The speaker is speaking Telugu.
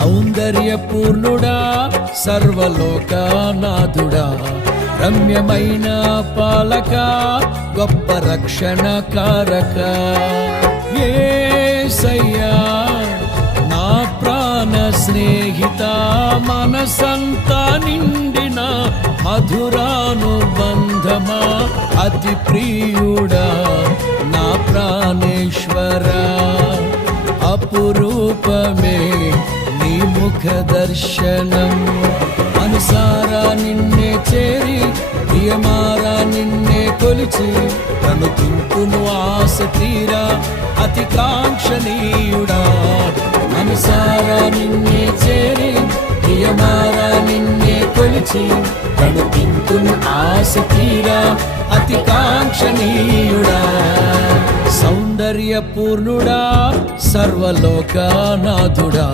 సౌందర్యపూర్ణుడా సర్వలోకనాథుడా, రమ్యమైన పాలక గొప్ప రక్షణ కారక. యేసయ్యా నా ప్రాణ స్నేహిత, మనసంతా నిండిన మధురానుబంధమా, అతి ప్రియుడా నా ప్రాణేశ్వరా. అపురూపమే నీ ముఖ దర్శనం, మనసారా నిన్నే చేరి ప్రియమారా నిన్నే కొలిచి కనుతింపును ఆశ తీరా అతి కాంక్షణీయుడా. మనసారా నిన్నే చేరి ప్రియమారా నిన్నే కొలిచి కనుతింపును ఆశ తీరా అతి కాంక్షణీయుడా. సౌందర్యపూర్ణుడా సర్వలోకనాథుడా,